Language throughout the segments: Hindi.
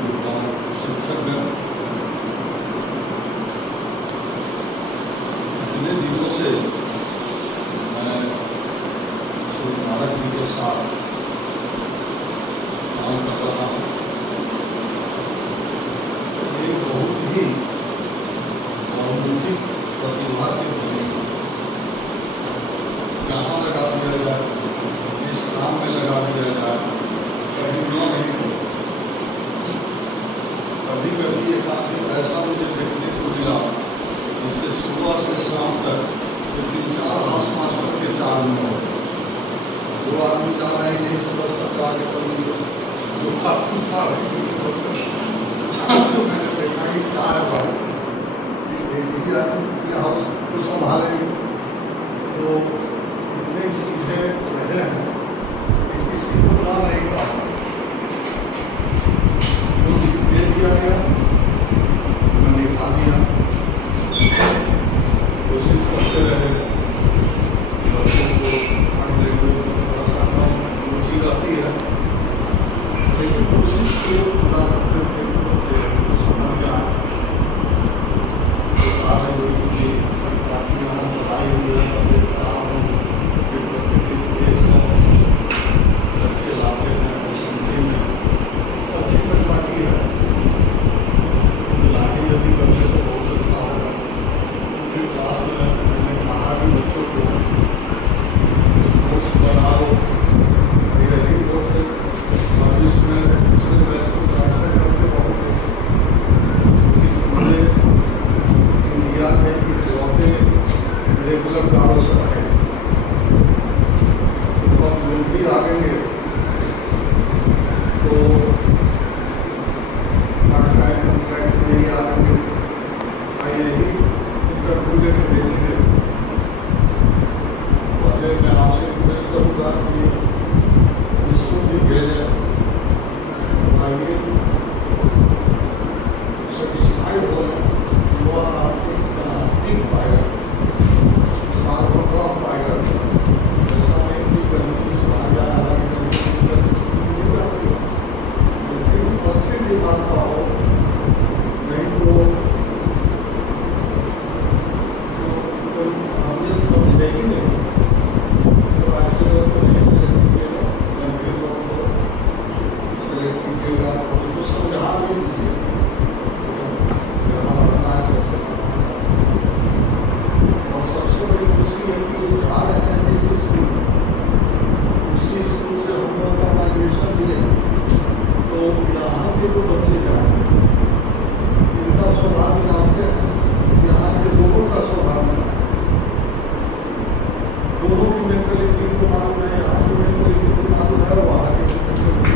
शिक्षकगण, इतने दिनों से मैं श्री भारत जी के साथ काम कर रहा हूँ। ये बहुत ही बहुमुखी प्रतिभा के धनी हैं। कहाँ लगा दिया जाए, जिस काम में लगा दिया जाए, कभी न नहीं हो। कभी कभी एक आदमी ऐसा मुझे देखने को मिला जिससे सुबह से शाम तक 3-4 हाउस मास्टर के चाल में हो। जो आदमी जा रहे हैं नहीं समझ सकता आगे चल जो तो मैंने देखा कि कार पर हाउस को संभालेंगे तो इतने सीधे रहे हैं कि किसी को ना नहीं कहा दे दिया गया, मैंने खा दिया। कोशिश करते रहे बच्चों को पढ़ने को थोड़ा सा कम रुचि रहती है, लेकिन कोशिश को पूरा करते थे समझ में आए। काफ़ी यहाँ सफाई हुई है, बच्चे लाते हैं असेंबली में, अच्छी परिपाटी है। लाठी यदि बच्चे तो बहुत अच्छा होगा। उनकी क्लास में मैंने कहा कि बच्चों को नोट्स बनाओ, यही कोर्स से ऑफिस में दूसरे बैच को ट्रांसफर करके बहुत मुझे इंडिया में इकलौते रेगुलर कारों से रहे। तो अब जो भी आगे तो पार्ट टाइम कॉन्ट्रैक्ट में ही आएंगे, आइए ही उत्तर पूर्व से भेजेंगे। पहले मैं आपसे रिक्वेस्ट करूँगा कि इसको भी भेजें, आइए सेटिस्फाइड हो वो आपके यहाँ टिक पाएगा, साल भर रह पाएगा। ऐसा नहीं कि गलती से आ गया अस्थिर दिमाग का हो, नहीं तो कोई हमने समझे ही नहीं। तो ऐसे लोग को नहीं सिलेक्ट कीजिएगा, गंभीर लोग को सिलेक्ट कीजिएगा, उसको समझा भी दीजिए हमारा नाच कैसे। और सबसे बड़ी खुशी है कि वो जा रहे हैं जिस स्कूल, उसी स्कूल से हम लोगों का माइग्रेशन दिए, तो यहाँ के जो बच्चे जाएंगे इनका स्वभाव जानते हैं, यहाँ के लोगों का स्वभाव जानते हैं। दोनों की मेंटलिटी को मालूम है, यहाँ की मेंटलिटी को मालूम है, वहाँ की मेंटलिटी।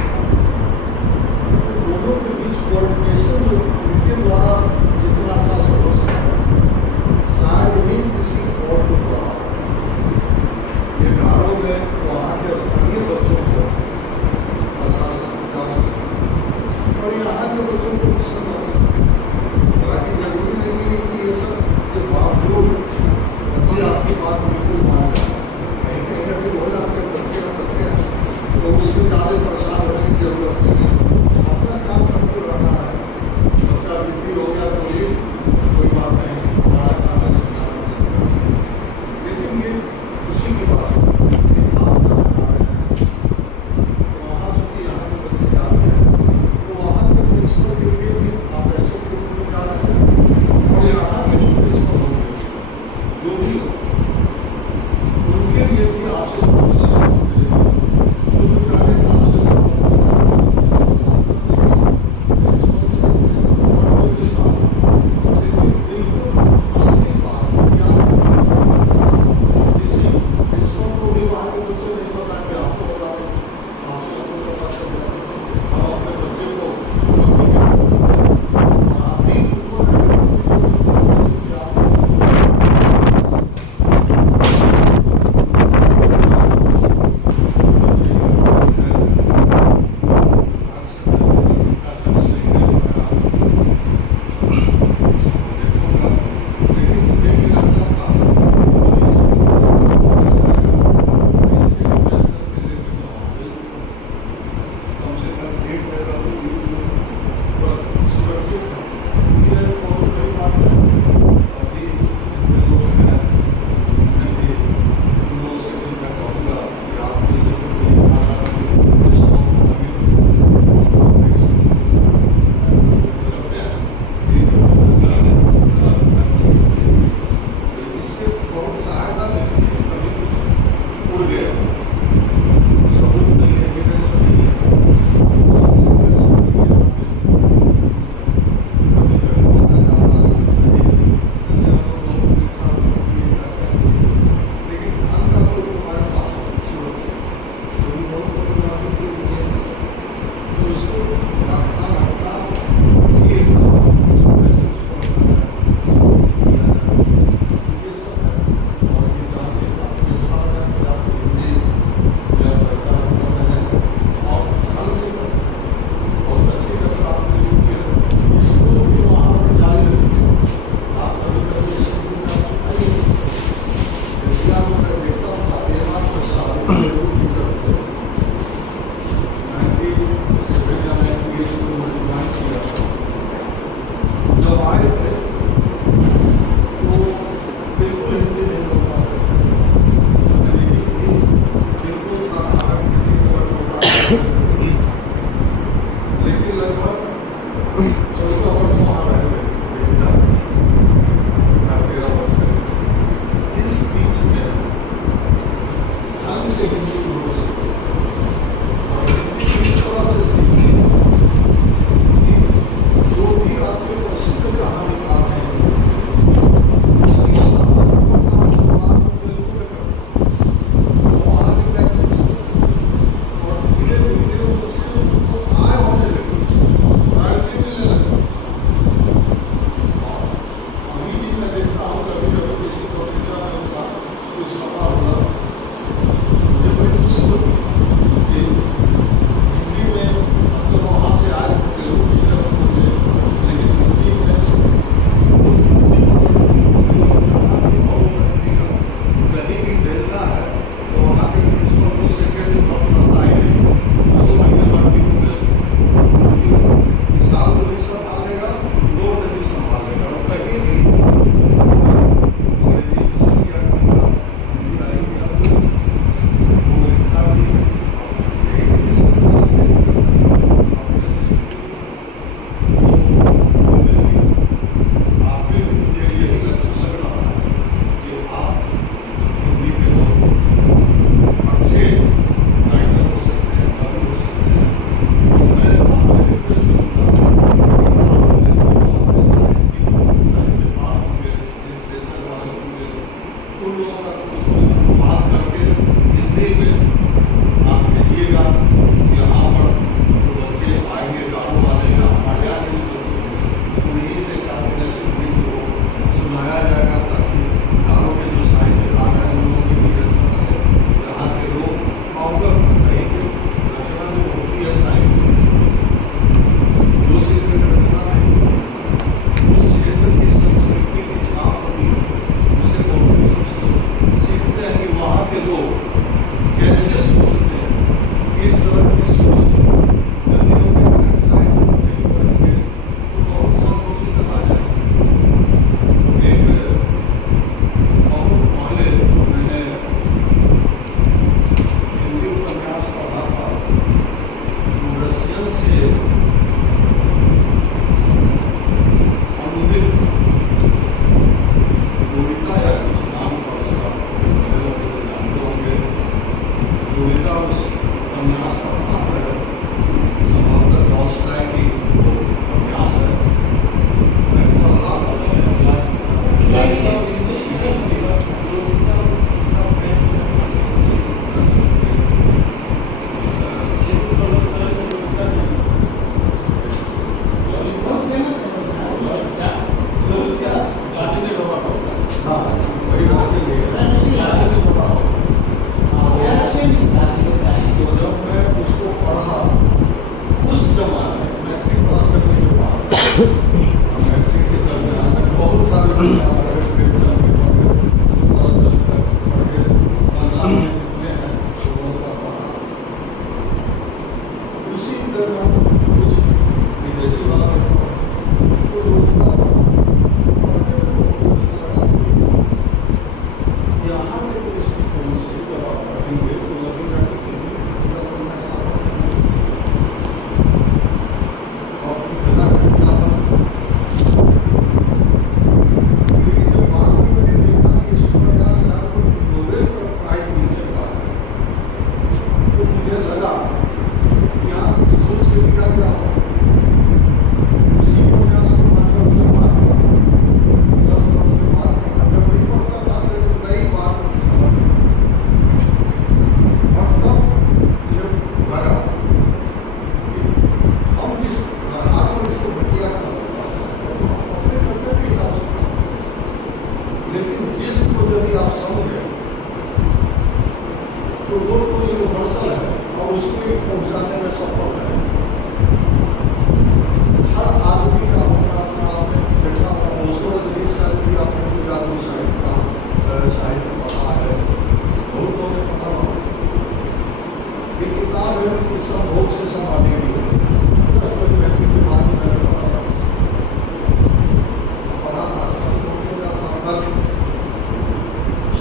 दोनों के बीच कोऑर्डिनेशन जो उनके द्वारा जितना अच्छा से हो सकता शायद ही किसी और के द्वारा ये घरों में वहाँ के स्थानीय बच्चों को अच्छा से समझा सकते और यहाँ के बच्चों को भी समझा सकते। हालांकि जरूरी नहीं है कि ये सब के बावजूद बच्चे आपकी बात बिल्कुल मान जाए। कहीं कहीं अगर हो जाते हैं बच्चे तो उसमें ज़्यादा परेशान होने की जरूरत नहीं है। अपना काम करके रहना है। बच्चा वृद्धि हो गया तो ये कोई बात नहीं, हमारा काम है समझाना। लेकिन ये खुशी की बात है वहाँ चूँकि यहाँ के बच्चे जाते हैं तो वहाँ के प्रिंसिपल के लिए भी आप ऐसे ग्रुप जा रहे हैं और यहाँ के जो प्रिंसिपल होंगे जो भी उनके लिए भी आपसे मिलेगा। जो भी आपसे सब लेकिन लगभग 14 वर्ष वहाँ रह गए, 13 वर्ष रहे। इस बीच में ढंग से हिंदी बोल सके और हिंदी इस तरह से सीखी कि जो भी आपके प्रसिद्ध कहानीकार हैं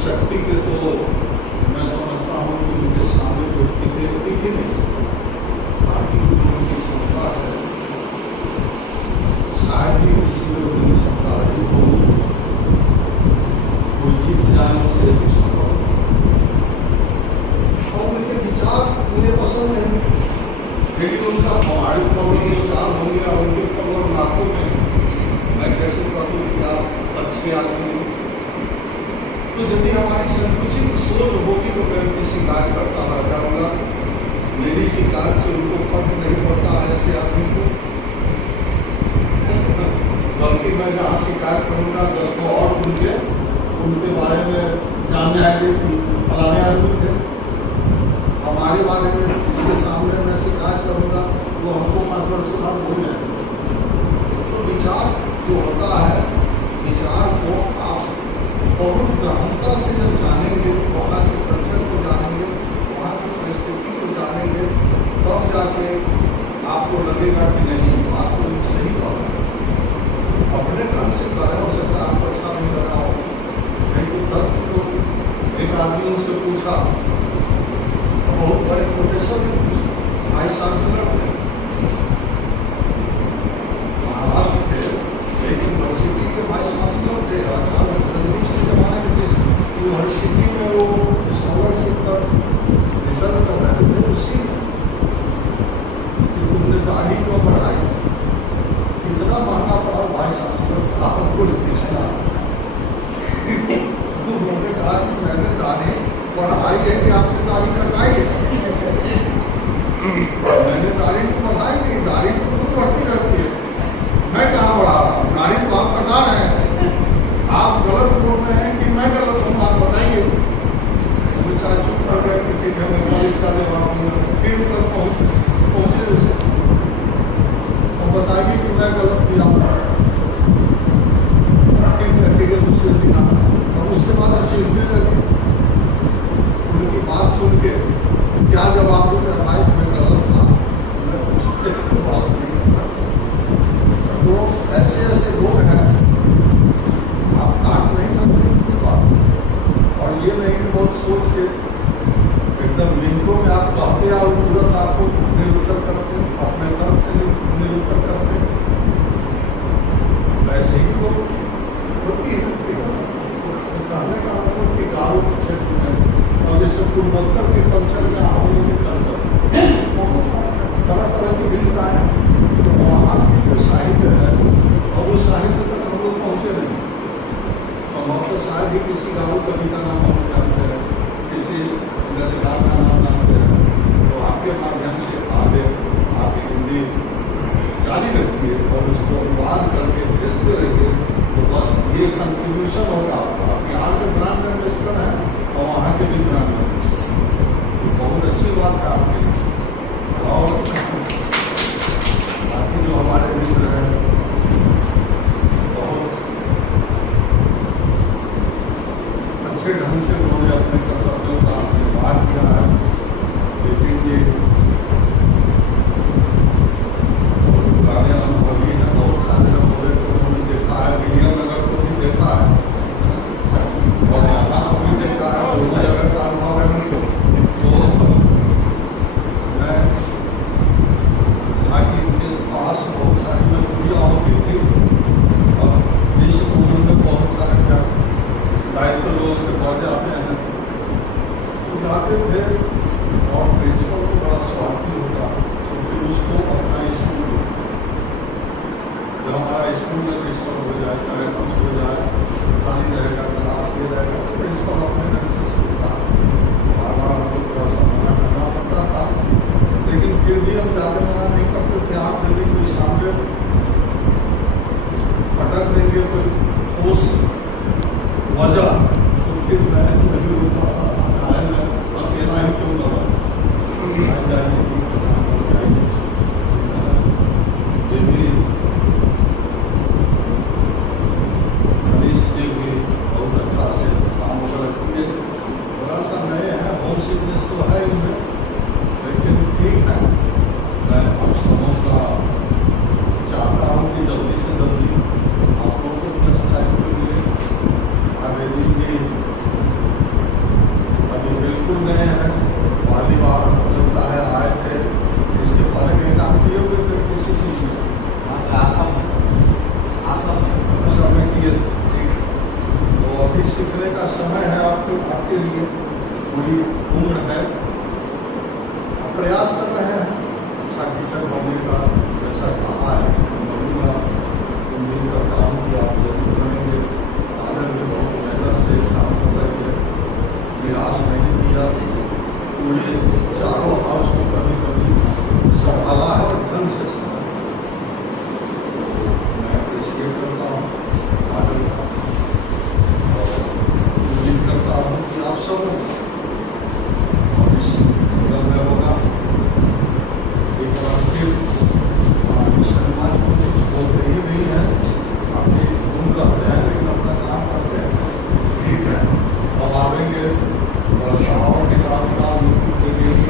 शक्ति के तो मैं समझता हूँ कि उनके सामने कोई टिके नहीं सकता। बाकी जो उनकी क्षमता है हमारे प्रॉब्लम जो चार होंगे और उनके प्रॉब्लम लाखों में, मैं कैसे कहूँ कि आप अच्छे आदमी हो। तो यदि हमारी संकुचित सोच होगी तो मैं उनकी शिकायत करता रह जाऊँगा। मेरी शिकायत से उनको फर्क नहीं पड़ता ऐसे आदमी को, बल्कि मैं जहाँ शिकायत करूँगा 10 को और उनके बारे में जानने आएंगे कि फलाने आदमी थे। हमारे बारे में जिसके सामने मैं शिकायत करूँगा वो हमको 5 वर्ष बाद हो जाएगा। तो विचार जो होता है, विचार को आप बहुत गहनता से जब जानेंगे, वहाँ के कल्चर को जानेंगे, वहाँ की परिस्थिति को जानेंगे, तब जाके आपको लगेगा कि नहीं बात तो सही बात है। अपने ढंग से करें हो सकता है आपको अच्छा नहीं लगा हो, नहीं तो तब तो एक आदमी उनसे पूछा, बहुत बड़े प्रोफेसर भाई चांसलर थे, महाराष्ट्र थे, एक यूनिवर्सिटी के भाई चांसलर थे। के जमाने में यूनिवर्सिटी में वो स्कॉलरशिप पर रिसर्च कर रहे थे, उसी तुमने दाढ़ी को बढ़ाई, इतना महंगा पड़ा भाई चांसलर साहब को पूछना। उन्होंने कहा कि मैंने दाढ़ी बढ़ाई है कि आपने दाढ़ी कटाई है? मैंने दाढ़ी को बढ़ाई नहीं, दाढ़ी तो खुद बढ़ती रहती है, मैं कहाँ बढ़ा रहा हूँ? दाढ़ी तो आप कटा रहे हैं, आप गलत बोल रहे हैं कि मैं गलत हूँ, आप बताइए। चाहे चुप कर गए कि ठीक है मैं 40 का जवाब दूंगा, फिर तक पहुँचे उसे और बताइए कि मैं गलत किया। ठीक है दूसरे दिन और उसके बाद चीखने लगे। उनकी बात सुन के क्या जवाब दूंगा? भाई मैं गलत था, मैं उसके पास नहीं करता। तो ऐसे ऐसे लोग हैं, आप काट नहीं सकते उनकी बात। और ये नहीं कि बहुत सोच के एकदम मिनटों में आप कहते हैं और तुरंत आपको निरुत्तर करते, अपने तर्क से निरुत्तर करते, वैसे ही लोग होती है। कहने का मतलब कि गाँव के क्षेत्र में और जैसे पूर्वोत्तर के कल्चर में हम लोग के कल्चर बहुत तरह तरह की भिन्नता है। तो वहाँ की जो साहित्य है और वो साहित्य तक हम लोग पहुँचे नहीं। संभवतः शायद ही किसी गाँव कवि का नाम हम जानते हैं, किसी गद्यकार का नाम जानते हैं। तो आपके माध्यम से आगे आपकी हिंदी जारी रखिए और उसको अनुवाद करके भेजते रहिए। तो बस ये कंट्रीब्यूशन होगा आपका। बिहार के ब्रांड एम्बेसडर है और वहाँ के भी ब्रांड एम्बेसडर, बहुत अच्छी बात है आपकी। और बाकी जो हमारे मित्र हैं बहुत अच्छे ढंग से उन्होंने अपने कर्तव्यों का निर्वाह किया है। लेकिन ये बहुत पुराने अनुभवी हैं, बहुत सारे अनुभवी को उन्होंने देखा है, विलियमनगर को भी देखा है और यहाँ को भी देखा है, दोनों जगह का अनुभव है उनको। तो मैं यहाँ की इनके पास बहुत सारी मजबूरियाँ होती थी और इस उम्र में बहुत सारे क्या दायित्व लोगों के बढ़ जाते हैं। तो जाते थे और प्रिंसिपल को बड़ा स्वार्थी होता, तो फिर उसको अपना स्कूल, जब हमारा स्कूल में डिस्टर्ब हो जाए, चाहे कुछ हो जाए, खाली रहेगा, क्लास ये रहेगा, तो प्रिंसिपल अपने ढंग से सीखता। बार बार हमको थोड़ा सा मना करना पड़ता था, लेकिन फिर भी हम ज़्यादा मना नहीं करते थे। आप यदि कोई सामने भटक देंगे कोई ठोस वजह, तो फिर मैं नहीं हो पाता, चाहे मैं अकेला ही क्यों ना जाइए ये भी मनीष जी भी बहुत अच्छा से काम वगैरह किए। थोड़ा सा नए हैं, होम सिकनेस तो है इनमें, लेकिन ठीक है। मैं आप सबों का चाहता हूँ कि जल्दी से जल्दी आप लोगों को स्थायित्व मिले। आवेदी जी अभी बिल्कुल नए हैं, पहली बार लगता है आए थे। इसके पहले कहीं काम किए हुए थे किसी चीज़ में? आसम में किए। तो अभी सीखने का समय है आपके लिए, पूरी उम्र है, प्रयास कर रहे हैं अच्छा टीचर बनने फिर शर्मा बोल रही भी है अपनी उनका है लेकिन अपना काम करते हैं ठीक है। अब आवेंगे और किताब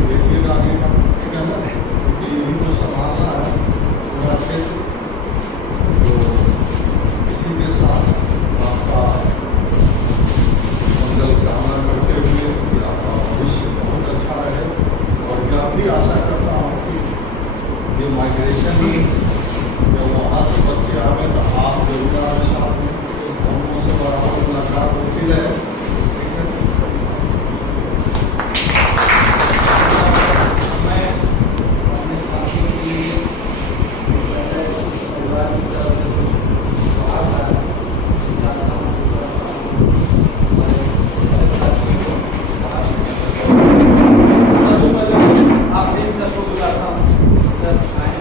देखिएगा आगे का ठीक है ना, क्योंकि यही तो संभालना है पूरा क्षेत्र। तो इसी के साथ आपका मंगल कामना करते हुए कि आपका भविष्य बहुत अच्छा रहे, और यह भी आशा करता हूँ कि ये माइग्रेशन जब वहाँ से बच्चे आवे तो आप जरूर आए साथ में, हम लोगों से बराबर मुलाकात होती रहे ठीक है। मैं अपने साथियों के लिए पहले परिवार की तरफ से कुछ सवाल है आप एक सर को बुलाता हूँ, सर आए।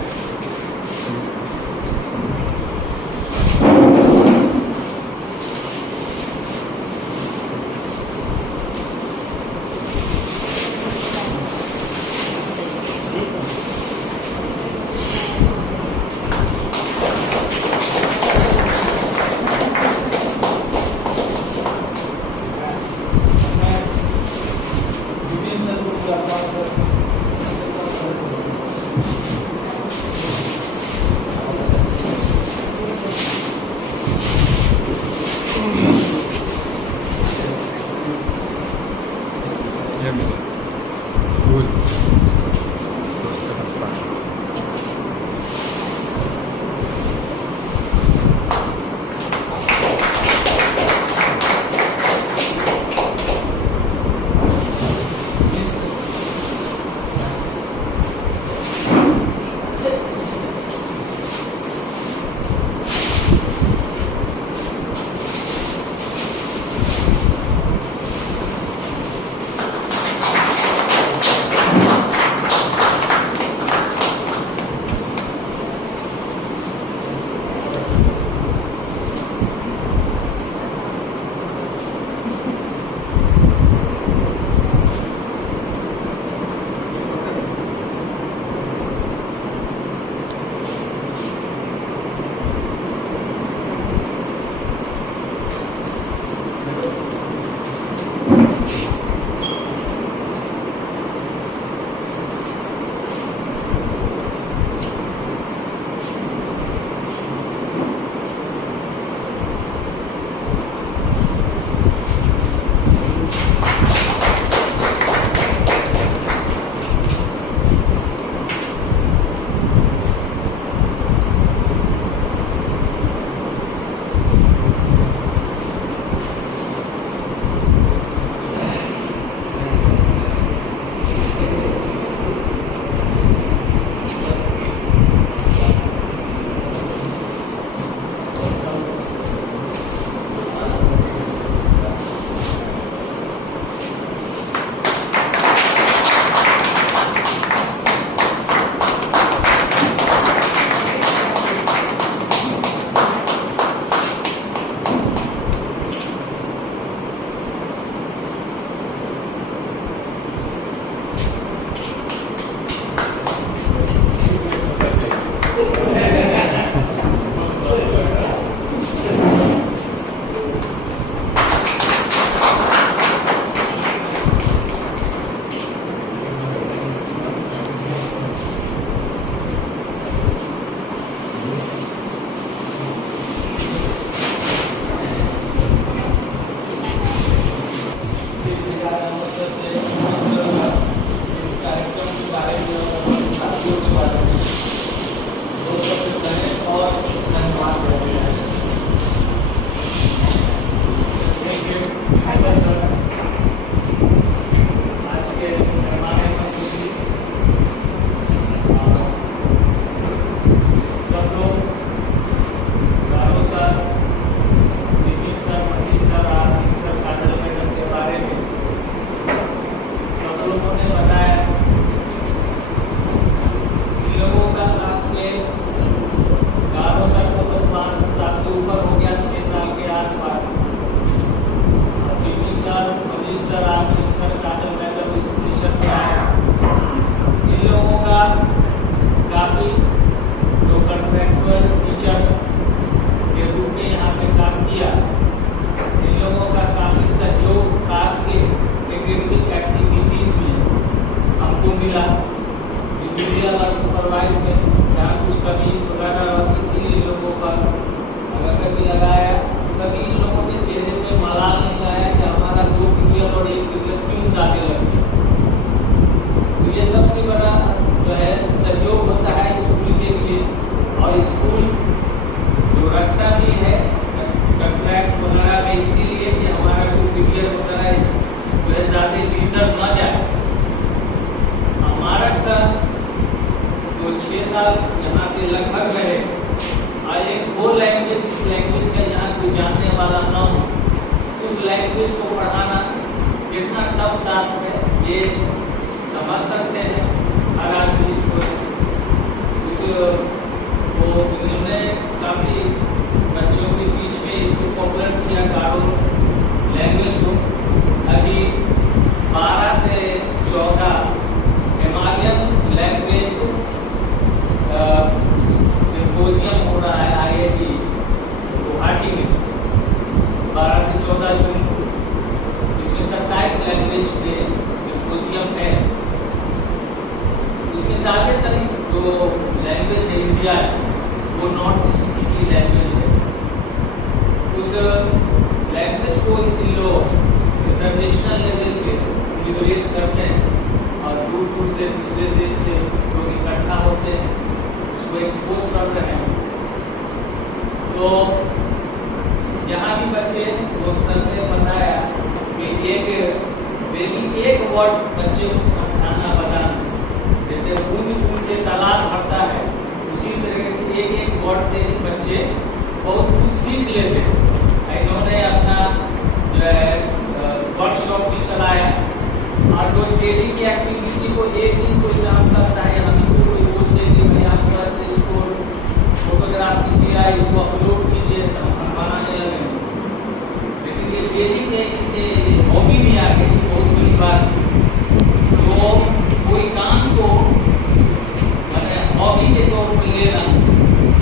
फूल तो उसका पत्ता भी लगाया, कभी इन लोगों के चेहरे पे मलाल नहीं आया कि हमारा 2 पीरियड और 1 पीरियड क्यों जाके लगे। तो ये सबसे बड़ा जो है सहयोग होता है स्कूल के लिए, और स्कूल जो रखता भी है कंट्रैक्ट वगैरह में इसीलिए कि हमारा जो पीरियड वगैरह जो है ज़्यादा रिजर्व ना जाए। हमारा सर जो 6 साल यहाँ पे लगभग रहे, और एक वो लैंग्वेज, इस लैंग्वेज का यहाँ कोई जानने वाला न हो, उस लैंग्वेज को पढ़ाना कितना टफ टास्क है ये समझ सकते हैं हर आदमी इसको। वो इन्होंने काफ़ी बच्चों के बीच में इसको पॉपुलर किया गारो लैंग्वेज को। अभी 12 से 14 हिमालयन लैंग्वेज सिम्पोजियम हो रहा है IIT गुवाहाटी में 12 से 14 जून को। इसमें 27 लैंग्वेज पे सिम्पोजियम है। उसमें ज़्यादातर जो लैंग्वेज है इंडिया है वो नॉर्थ ईस्ट की लैंग्वेज है। उस लैंग्वेज को इन लोग इंटरनेशनल लेवल पे सेलिब्रेट करते हैं, और दूर दूर से दूसरे देश से लोग इकट्ठा होते हैं, उसको एक्सपोज कर रहे हैं। तो यहाँ भी बच्चे वो सर ने बताया कि एक वर्ड बच्चे को समझाना बताना, जैसे बूंद बूंद से तालाब भरता है, उसी तरीके से एक वर्ड से बच्चे बहुत कुछ सीख लेते हैं। इन्होंने अपना जो है वर्कशॉप भी चलाया, और जो डेली की एक्टिविटी को एक दिन कोई काम करता है, हम इनको कोई बोल देंगे भाई आप से इसको फोटोग्राफ कीजिए या इसको अपलोड कीजिए, हम बनाने लगेंगे। लेकिन ये डेली के हॉबी में आ गई, बहुत बड़ी बात। तो कोई काम को मैंने हॉबी के तौर पर लेना,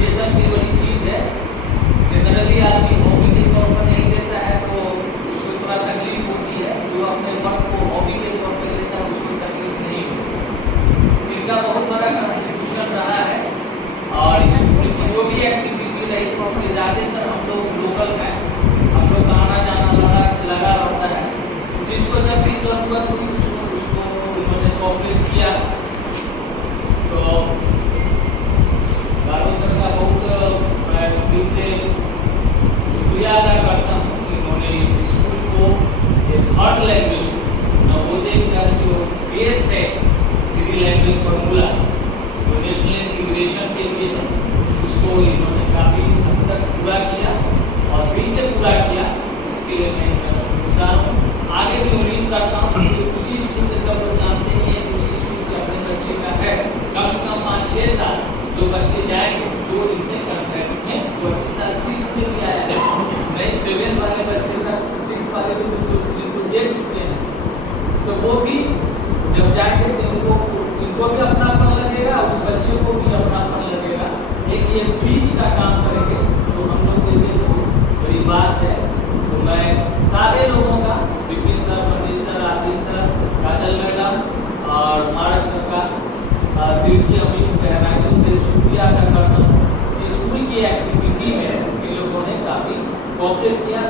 ये सबसे बड़ी चीज़ है। जनरली आदमी हॉबी के तौर पर नहीं लेता है तो उसको थोड़ा तकलीफ होती है, जो अपने वक्त को हॉबी के तौर पर लेता है उसको तकलीफ नहीं होती। इनका बहुत बड़ा कंट्रीब्यूशन रहा है, और स्कूल की जो भी एक्टिविटी रही उसमें ज़्यादातर हम लोग लोकल हैं, हम लोग का आना जाना लगा रहता है। जिसको जब भी जरूरत हुई उसको उन्होंने कोऑपरेट किया। तो गारो सर का बहुत मैं दिल से शुक्रिया अदा करता हूँ कि उन्होंने इस स्कूल को एक थर्ड लैंग्वेज नवोदय का जो बेस है 3 लैंग्वेज फॉर्मूला जो नेशनल इंटीग्रेशन के लिए है, उसको इन्होंने काफ़ी हद तक पूरा किया और दिल से पूरा किया। इसके लिए मैं शुक्रगुजार हूँ। आगे भी उम्मीद करता हूँ कि उसी स्कूल से सब लोग जानते हैं, उसी स्कूल से अपने बच्चे का है कम से कम 5-6 साल जो बच्चे जाएंगे, जो इतने कंटेंट में जो 6 में भी आया है, नए 7 वाले बच्चे तक 6 वाले भी जिनको देख चुके हैं, तो वो भी जब जाएंगे तो इनको भी अपनापन लगेगा, उस बच्चे को भी अपनापन लगेगा। एक ये बीच का काम करेंगे तो हम लोग के लिए बहुत बड़ी बात है। तो मैं सारे लोगों का, Vipin sir, Manish sir, Adil sir, Kajal madam और मारक सर का दिल की अपनी गहराइयों से शुक्रिया अदा करता हूँ। स्कूल की एक्टिविटी में इन लोगों ने काफ़ी कोऑपरेट किया,